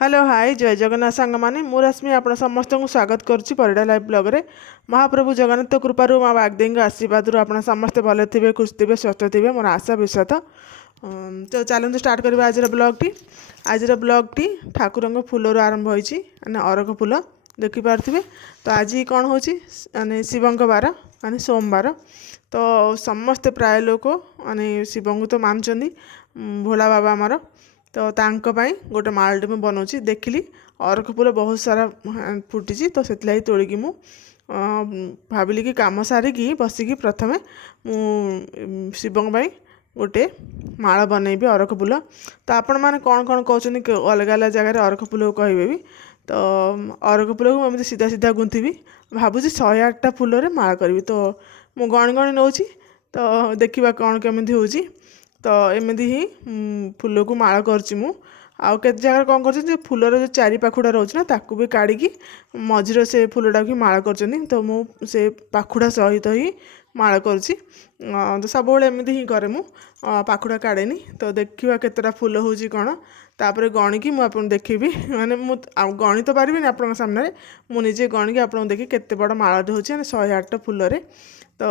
Hello hi जय जगन्नाथ सांग माने मु रश्मि आपण समस्त को स्वागत करुच्ची परिडा लाइव ब्लॉग रे। महाप्रभु जगन्नाथ कृपारू माँ बागदेवी आशीर्वाद आप समस्ते भले थे खुश थे स्वस्थ थे मोर आशा विश्वास। तो चलते स्टार्ट करवा आज ब्लॉग टी ठाकुर फूलर आरंभ होती अरख फूल देखिपे। तो आज कौन हो शिव बार माने सोमवार। तो समस्ते प्राय लोक माने शिव को तो मानुंट भोला बाबा आमर। तो तांको पाई गोटे मालटे मुझे बनाऊँगी देखिली अरख फूल बहुत सारा फुटी तो से तोड़िकी मु भाविली कि कम सारिकी बसिकी प्रथम शिव गोटे माला बनैबी अरख फूल। तो आपण मैंने कौन कौन कहते अलग अलग जगह अरख फूल को कहे भी। तो अरख फूल को मुझे सीधा सीधा गुंथी भावुँ 108टा फूल माला करी। तो मु गणी गणी नौ तो देखा कौन केमी हो। तो एमती ही फूल को माला करची मु आउ के जगह कौन कर फूलर जो चारि पाखुड़ा रोचे ना ताकू भी काढ़ी मझीर से फूलटा की माला कर। तो मु से पाखुड़ा सहित ही माला करची। तो सब एमती ही करे मु पाखुड़ा काढ़ेनी। तो देखा केतटा फूल हो कौन तापर गणिकी मुझे देखी माने मु गणी तो पारि आप सामने मुझे गणिकी आप देखी केते बड़ मालाटे हो 108टा फूल। तो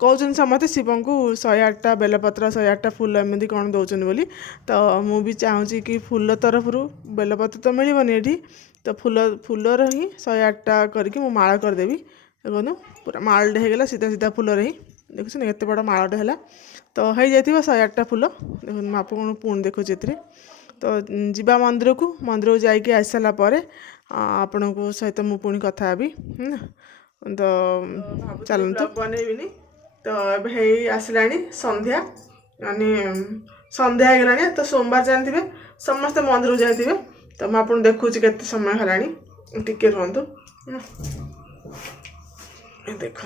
कहते समस्ते शिव को 108टा बेलपत्र 108टा फूल एमती कौन दौरान बोली। तो मुझे चाहूँगी कि फूल तरफ बेलपत्र तो मिलबनी ये। तो फूलर ही 108टा करके मु माला करदेवी। देखो पूरा मालटे होगा सीधा सीधा फूलर ही देखुन केते बड़ा मालटे है। तो हो जाइए 108टा फूल देखो आप पुणी देखुचे। तो जीवा मंदिर को जाकि आसी सारापर आपण को सहित मु पुणी कथा हेबी। तो चलतु बनैबिनी। तो ये आसला संध्या माने संध्या होगला। तो सोमवार जानते समस्त मंदिर जाइए। तो मुझे देखुची केते समय है टिके रुहतु देख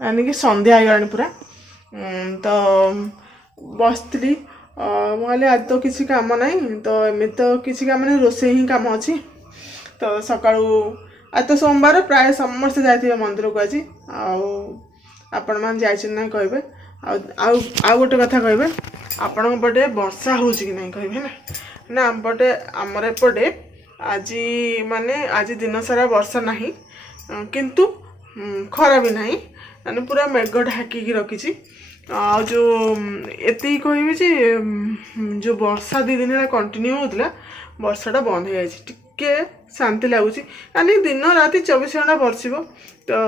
यानी कि संध्या होगला पूरा। तो बसती मुझे आज तो किसी काम ना। तो एम तो किसी काम नहीं रोसे ही काम अच्छी। तो सका आज तो सोमवार प्राय समस्ते जाइए मंदिर को आज आपण मैंने जाना कहे। आउ गोटे कथा कहे आपण पटे वर्षा हो कि नहीं कहे ना ना आमपटे आमर एपटे आज माने आज दिन सारा वर्षा नहीं किंतु खरा भी नहीं माने पूरा मेघ ढाकिकी रखी। जो एति कहि जो वर्षा 2 दिन है कंटिन्यू होता वर्षाटा बंद हो जाए शांति लगुच। यानी दिन राति 24 घंटा बरसब तो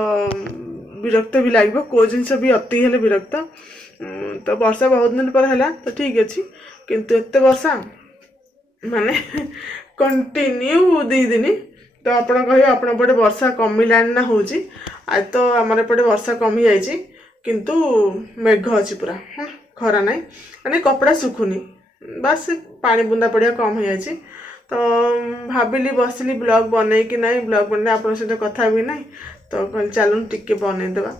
विरक्त भी लगे को जिनस भी अति हेले विरक्त। तो वर्षा बहुत दिन पर है तो ठीक अच्छे किंतु एत वर्षा माने कंटिन्यू 2 दिन। तो आप कहे आपण पटे वर्षा कमिला ना हो आज तो आमर एपटे वर्षा कमी जाइए किंतु मेघ अच्छी पूरा खरा ना यानी कपड़ा सुखुनी बस पानी बुंदा पड़िया कम हो जाए। तो भाविली बसली ब्लॉग बन कि ना ब्लॉग बन आप सहित कथा भी ना। तो कह चलून टिके बनईदेवा।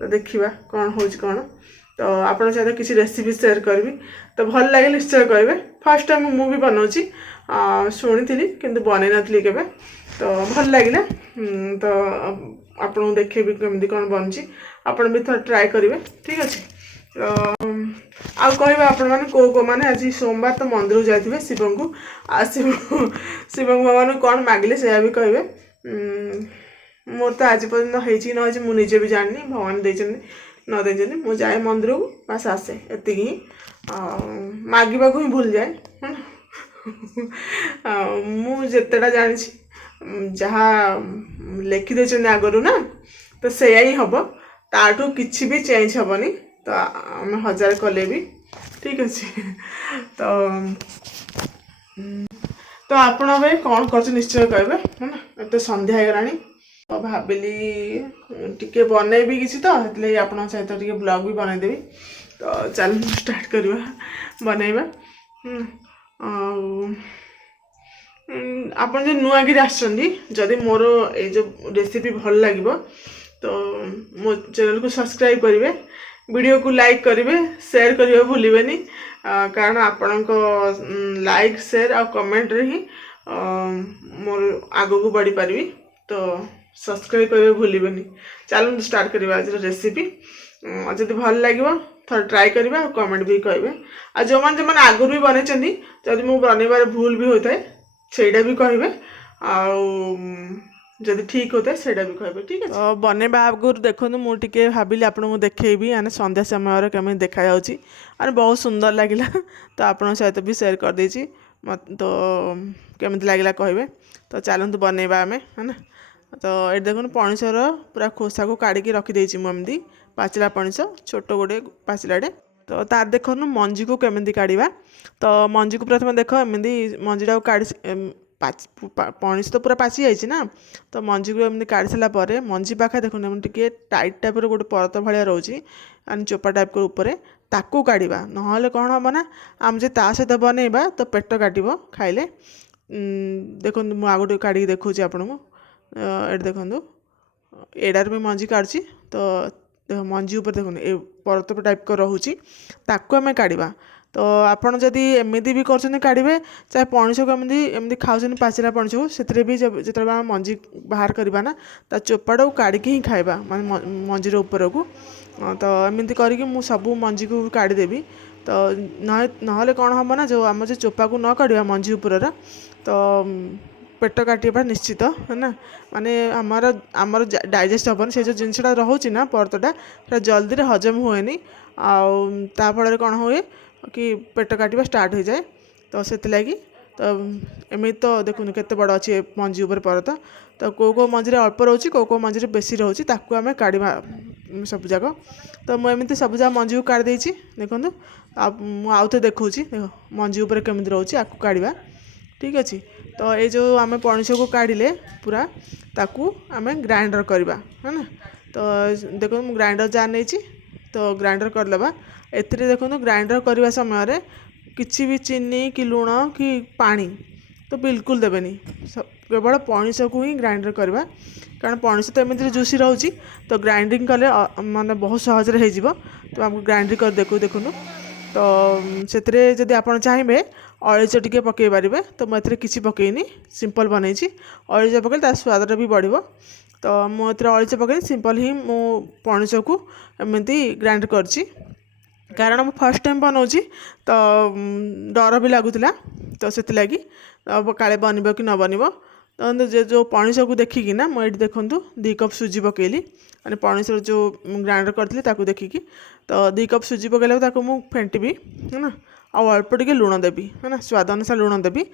तो देखा कौन हो कौन। तो आप सहित किसी रेसिपी शेयर करी। तो भल लगे निश्चय कहे फर्स्ट टाइम मुझे बनाऊँगी शुणी थी किंतु बन नी के। तो भल लगे तो आपको देखेबी केमती कौन बनुची आप भी थोड़ा ट्राए करेंगे ठीक अच्छे। आउ कह आपण मैंने को मैंने आज सोमवार तो मंदिर जाइए शिव को शिव भगवान कौन मागिले से भी कहे। मोर तो आज पर्यटन होती न मुझे भी जानी भगवान दे न दे मुझे जाए मंदिर को बस आसे एति ही मागिबा को ही भूल जाए है मुझेटा जानी जहाँ लिखिदे आगरू ना तो से ही हम ताठू किसी भी चेंज हेनी। तो आम 1000 कले भी ठीक अच्छे। तो आपण भाई कौन कर निश्चय कहे है ना एत संध्या होगला। तो भाविली टिके बनैबी किसी तो ये आप सहित टे ब्लॉग भी बनईदेवी। तो चल स्टार्ट करवा बनैबा। आप जो नुआ कि आदि मोर ये जो रेसिपी भल लगे तो मो चैनल को सब्सक्राइब करेंगे वीडियो को लाइक करेंगे शेयर करेंगे भूलें कारण आपण लाइक शेयर आ कमेंट रे ही मोर आगो को बढ़ी पारि। तो सब्सक्राइब करेंगे भूलें। चलो स्टार्ट करवा आज रेसिपी जब भल लगे थोड़ा ट्राए करेंगे और कमेंट भी कहे आ जो मैंने जो आगुरी भी बनई जदि मु बनइबार भूल भी होता है ସେଇଟା ବି କହିବେ ଆଉ ଯଦି ଠିକ୍ होता है ସେଇଟା ବି କହିବେ ठीक है। तो ବନେଇବା ଆଗରୁ ଦେଖନ୍ତୁ ମୁଁ ଟିକେ ଭାବିଲି ଆପଣଙ୍କୁ ଦେଖେଇବି ମାନେ ସନ୍ଧ୍ୟା ସମୟରେ କେମିତି ଦେଖାଯାଉଛି ମାନେ ବହୁତ ସୁନ୍ଦର ଲାଗିଲା ତ ଆପଣଙ୍କ ସହିତ ବି ସେୟାର କରିଦେଇଛି ତ କେମିତି ଲାଗିଲା କହିବେ। ତ ଚାଲନ୍ତୁ ବନେଇବା ଆମେ है ତ ଏଠି ଦେଖନ୍ତୁ ପଣସର ପୁରା ଖୋସାକୁ କାଢ଼ିକି ରଖିଦେଇଛି ମୁଁ ଏମିତି ପାଚିଲା ପଣସ ଛୋଟ ଗୋଟେ ପାଚିଲାଟେ। ତ ତାର ଦେଖନ୍ତୁ ମଞ୍ଜିକୁ କେମିତି କାଢ଼ିବା ତ ମଞ୍ଜିକୁ ପ୍ରଥମେ ଦେଖ ଏମିତି ମଞ୍ଜିଟାକୁ କାଢ଼ି ପଣସ ତ ପୁରା ପାଚି ଯାଇଛି ନା ତ ମଞ୍ଜିକୁ ଏମିତି କାଢ଼ି ସାରିଲା ପରେ ମଞ୍ଜି ପାଖେ ଦେଖନ୍ତୁ ଏମିତି ଟିକେ ଟାଇଟ୍ ଟାଇପ୍ର ଗୋଟେ ପରତ ଭଳିଆ ରହୁଛି ମାନେ ଚୋପା ଟାଇପ୍ର ଉପରେ ତାକୁ କାଢ଼ିବା ନହେଲେ କ'ଣ ହେବ ନା ଆମେ ଯଦି ତା ସହିତ ବନେଇବା ତ ପେଟ କାଟିବ ଖାଇଲେ। ଦେଖନ୍ତୁ ମୁଁ ଆଉ ଗୋଟେ କାଢ଼ିକି ଦେଖାଉଛି ଆପଣଙ୍କୁ ଏଠି ଦେଖନ୍ତୁ ଏଇଟାରେ ବି ମଞ୍ଜି କାଢ଼ୁଛି ତ ମଞ୍ଜି ଉପରେ ଦେଖନ୍ତୁ ଏ ପରତ ଟାଇପ୍ର ରହୁଛି ତାକୁ ଆମେ କାଢ଼ିବା। ତ ଆପଣ ଯଦି ଏମିତି ବି କରୁଛନ୍ତି କାଢ଼ିବେ ଚାहे ପଣସକୁ ଏମିତି ଏମିତି ଖାଉଛନ୍ତି ପାଚିଲା ପଣସକୁ ସେଥିରେ ବି ଯେତେବେଳେ ଆମେ ମଞ୍ଜି ବାହାର କରିବା ନା ତା ଚୋପାଟାକୁ କାଢ଼ିକି ହିଁ ଖାଇବା ମାନେ ମଞ୍ଜିର ଉପରକୁ। ତ ଏମିତି କରିକି ମୁଁ ସବୁ ମଞ୍ଜିକୁ କାଢ଼ିଦେବି ତ ନହେଲେ କ'ଣ ହେବ ନା ଯେଉଁ ଆମର ଯେଉଁ ଚୋପାକୁ ନ କାଢ଼ିବା ମଞ୍ଜି ଉପରର ତ ପେଟ କାଟିବା ନିଶ୍ଚିତ ନା ମାନେ ଆମର ଡାଇଜେଷ୍ଟ ହେବନି ସେ ଯେଉଁ ଜିନିଷଟା ରହୁଛି ନା ପରତଟା ସେଟା ଜଲ୍ଦିରେ ହଜମ ହୁଏନି ଆଉ ତା ଫଳରେ କ'ଣ ହୁଏ कि पेट काटिबा स्टार्ट हो जाए। तो से तो एमती तो देखुन केते बड़ अच्छी मंजी उपर परत तो कौ मंजी अल्प रोचे कौ मंजी बेसी रोचे ताकू आम काढ़ा सब जाक। तो मुझे सब जगह मंजी को काढ़ी देती देखूँ आउ थे देखा देख मंजी उपर केमी रोचे आपको काढ़ा ठीक अच्छे। तो ये जो आम पणस को काढ़ले पूरा ताकू आम ग्राइंडर करवा है ना। तो देखो मुझे ग्राइंडर जार नहीं तो ग्राइंडर करदेबा एथिरे देखो ग्राइंडर करने समय किसी भी चीनी कि लुण कि पानी तो बिल्कुल देवेनी केवल पणस को ही ग्राइंडर करवा कारण पणस तो एमती जूसी रोचे तो ग्राइंडिंग कले माने बहुत सहज हो तो आपको ग्राइंडिंग कर देखूँ। तो से जदि आप चाहिए अड़ीच टी पकई पारे तो मुझे किसी पकईनी सिंपल बनई अड़ीच पकड़े तार स्वाद भी बढ़। तो मुझे अड़ीच पकड़ी सिंपल ही मु पणस को एमती ग्राइंड करची कारण मैं फर्स्ट टाइम बनाऊँगी तो डर भी लगुला तो से लगी काले बन कि न बन तो जो पणस को देखिकी ना मुझे देखूँ 2 कप सुजी पकेली मैंने पणस जो ग्राइंडर करी देखिकी तो 2 कप सुजी पकड़ा मुझे फेंटबी है ना आउ अल्प टिके लुण देवी है ना स्वाद अनुसार लुण देवी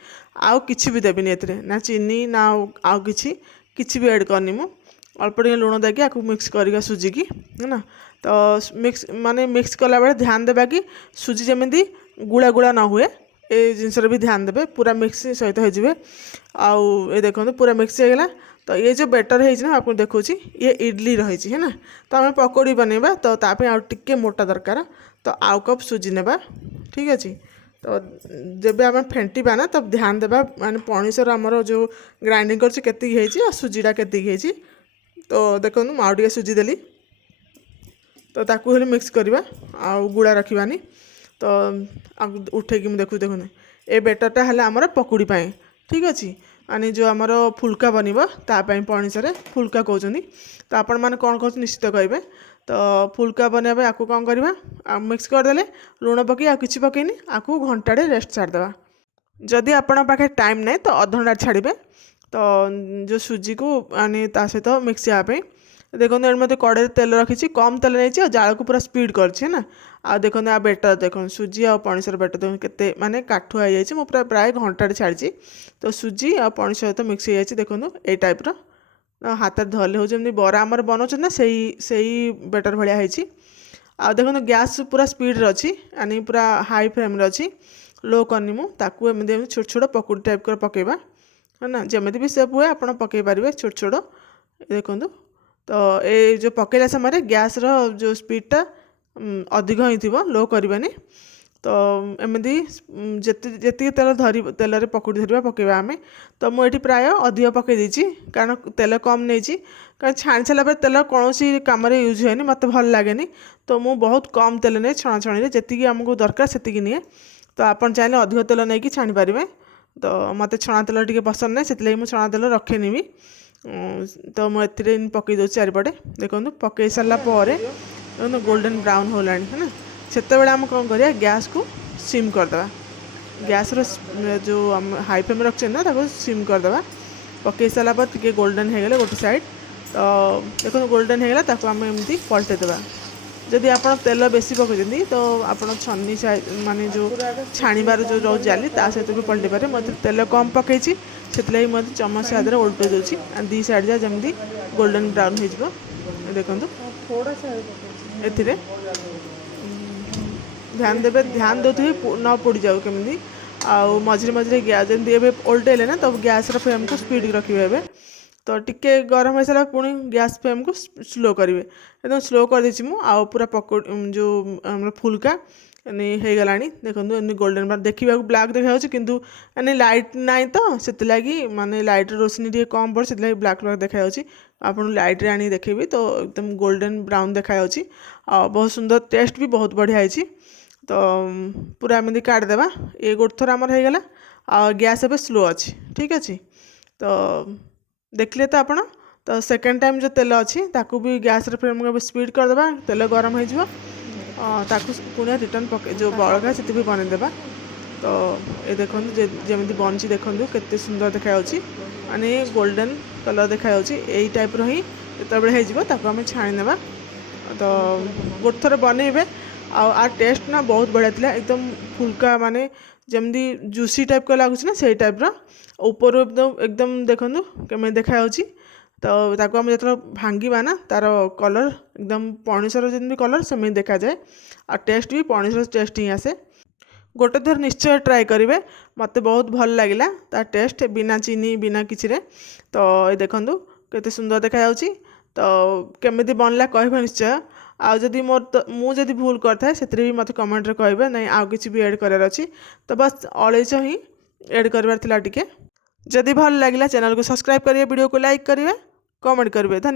आउ किसी भी देवी ए ना चीनी ना आउ किसी भी ऐड करनी मु अल्प टिके लुण देकी आपको मिक्स करके सुजी की है ना। तो मिक्स कला बेले ध्यान देबा कि सुजी जमी गुला गुला न हुए ए जिनस भी ध्यान देवे पूरा मिक्स सहित हो आउ ये देखो पूरा मिक्स हो गला। तो ये जो बेटर है आपको देखा ये इडली रही है ना तो आम पकौड़ी बनइबा तो तापे आउ टिके मोटा दरकार तो आउ कप सुजी नेबा ठीक अच्छे। तो जब आम फेंटा ना तब ध्यान देबा माने पणसर आमर जो ग्राइंडिंग कर सुजीटा के तो देखो आउ टे सुजी देली तो ताकू हेले मिक्स करवा आउ गुड़ा रखिबानी। तो उठे कि देखू देखुन ए बेटरटा है आमर पकुड़ी पाए ठीक अच्छे माने जो आमर फुल्का बनब तापाई पणसरे फुल्का कहते तो आपण मैंने कौन कह निश्चित कहे। तो फुल्का बनवाई आपको कौन करवा मिक्स करदे लुण पकई आ कि पकईनी आपको घंटाटे रेस्ट छाड़देवा जदि आपण पाखे टाइम नहीं तो अध घंटा छाड़े। तो जो सुजी को आने सहित मिक्स होगापी देखो ये मत कड़े तेल रखी कम तेल नहीं जाल को पूरा स्पीड कर ना आ देखो आ बेटर देखो सुजी आ पणसर बेटर देखो केते माने काठुआ हो जाए प्राय घंटाटे छाड़ी। तो सुजी आ पणस सहित मिक्स हो जाए देखो ये टाइप्र हाथ धरले हो जमी बरा आमर बनाऊँ ना से बेटर भाया आ देखो गैस पूरा स्पीड अच्छी यानी पूरा हाई फ्लेम अच्छी लो करनी मुझे एमती छोट छोट पकुड़ी टाइप कर पकेबा है ना जमी भी सेप हुए आप पकई पारे छोट छोट देखूँ। तो ये जो पकेला समय गैस रो जो स्पीडटा अधिक ही लो करवानी तो एमती जी तेल धरी तेल पकुड़ी धरवा पकेबा आम। तो मुझे प्राय अधिक पकई देती कारण तेल कम नहीं कारण छाणी सारा तेल कौन कम यूज हुए मत भल लगे तो मुझे बहुत कम तेल नहीं छणा छणी जी आमको दरकार से निए। तो आप चाहिए अधिक तेल नहीं छाणी पारे तो मत छणा तेल टे पसंद नहीं से मुझे छणा तेल रखेनी भी। तो मुझे पकई दूसरी चारिपटे देखो पकई सारापर गोल्डन ब्राउन होलानी है ना ସେତେବେଳେ ଆମେ କ'ଣ କରିବା, ଗ୍ୟାସ୍କୁ ସିମ୍ କରିଦେବା। ଗ୍ୟାସ୍ର ଯେଉଁ ହାଇ ଫ୍ଲେମ୍ ରଖିଛନ୍ତି ନା ତାକୁ ସିମ୍ କରିଦେବା। ପକାଇ ସାରିଲା ପରେ ଟିକେ ଗୋଲ୍ଡେନ୍ ହେଇଗଲେ ଗୋଟେ ସାଇଡ଼୍, ତ ଦେଖନ୍ତୁ ଗୋଲ୍ଡେନ୍ ହେଇଗଲା, ତାକୁ ଆମେ ଏମିତି ପଲଟେଇ ଦେବା। ଯଦି ଆପଣ ତେଲ ବେଶୀ ପକାଇଛନ୍ତି ତ ଆପଣ ଛନ୍ନି ମାନେ ଯେଉଁ ଛାଣିବାର ଯେଉଁ ରହୁଛି ଜାଲି ତା ସହିତ ବି ପଲଟେଇ ପାରିବେ। ମୁଁ ତେଲ କମ୍ ପକାଇଛି, ସେଥିଲାଗି ମୁଁ ଚାମଚ ସାହାଯ୍ୟରେ ଓଲଟେଇ ଦେଉଛି। ଦୁଇ ସାଇଡ଼୍ ଯାକ ଯେମିତି ଗୋଲ୍ଡେନ୍ ବ୍ରାଉନ୍ ହେଇଯିବ। ଦେଖନ୍ତୁ ଏଥିରେ ଧ୍ୟାନ ଦେବେ, ଧ୍ୟାନ ଦେଉଥିବେ ନ ପୋଡ଼ିଯାଉ କେମିତି। ଆଉ ମଝିରେ ମଝିରେ ଗ୍ୟାସ୍ ଯେମିତି ଏବେ ଓଲଟେଇଲେ ନା, ତ ଗ୍ୟାସ୍ର ଫ୍ଲେମ୍କୁ ସ୍ପିଡ଼୍ ରଖିବେ। ଏବେ ତ ଟିକେ ଗରମ ହେଇସାରିଲା ପୁଣି ଗ୍ୟାସ୍ ଫ୍ଲେମ୍କୁ ସ୍ଲୋ କରିବେ। एकदम स्लो कर देछि मु। आ पूरा पकोड़ी जो हमर फुलका ହେଇଗଲାଣି। ଦେଖନ୍ତୁ ଏମିତି ଗୋଲ୍ଡେନ୍ ବ୍ରାଉନ୍ ଦେଖିବାକୁ ବ୍ଲାକ୍ ଦେଖାଯାଉଛି, କିନ୍ତୁ ମାନେ ଲାଇଟ୍ ନାହିଁ ତ ସେଥିଲାଗି ମାନେ ଲାଇଟ୍ର ରୋଶନୀ ଟିକେ କମ୍ ପଡ଼େ, ସେଥିଲାଗି ବ୍ଲାକ୍ ବ୍ଲାକ୍ ଦେଖାଯାଉଛି। ଆପଣ ଲାଇଟ୍ରେ ଆଣିକି ଦେଖେଇବି ତ ଏକଦମ ଗୋଲ୍ଡେନ୍ ବ୍ରାଉନ୍ ଦେଖାଯାଉଛି। ଆଉ ବହୁତ ସୁନ୍ଦର, ଟେଷ୍ଟ ବି ବହୁତ ବଢ଼ିଆ ହେଇଛି। ତ ପୁରା ଏମିତି କାଢ଼ିଦେବା। ଏ ଗୋଟେ ଥର ଆମର ହେଇଗଲା। ଆଉ ଗ୍ୟାସ୍ ଏବେ ସ୍ଲୋ ଅଛି, ଠିକ୍ ଅଛି। ତ ଦେଖିଲେ ତ ଆପଣ। ତ ସେକେଣ୍ଡ टाइम जो तेल अच्छी ताकू भी गैस फ्लेम को स्पीड करदेबा, तेल गरम हो ताकू पुणी रिटर्न पके जो बड़का से भी बनईदेबा। तो ये देखो जमी बनची देखूँ केते सुंदर देखा माने गोल्डन कलर देखा यही टाइप रही जो आम छाणीने। तो गोटे थर बनइबे आ टेस्ट ना बहुत बढ़िया था। एकदम फुल्का माने जमी जूसी टाइप का लगुच ना से टाइप ऊपर एकदम एकदम देखूँ केमी देखा। तो ताको आम जो भांगा ना तार कलर एकदम पणीसर जमी कलर सेमती देखा जाए। आ टेस्ट भी पणीसर टेस्ट ही आसे। गोटे थर निश्चय ट्राए करेंगे, मत बहुत भल लगे तार टेस्ट बिना चीनी बिना किसी रे। तो ये देखूँ केते सुंदर देखा। तो केमिति बनला कहबे निश्चय। आउ जदि मोर मुझे भूल करता से भी मत कमेंट रे कहबे, नहीं आउ किसी भी ऐड करार अच्छी। तो बस अलैच ही ऐड करवार थिला टिके। जदि भल लगे चैनल को सब्सक्राइब करिए, वीडियो को लाइक करिए, कमेंट करिए। धन्यवाद।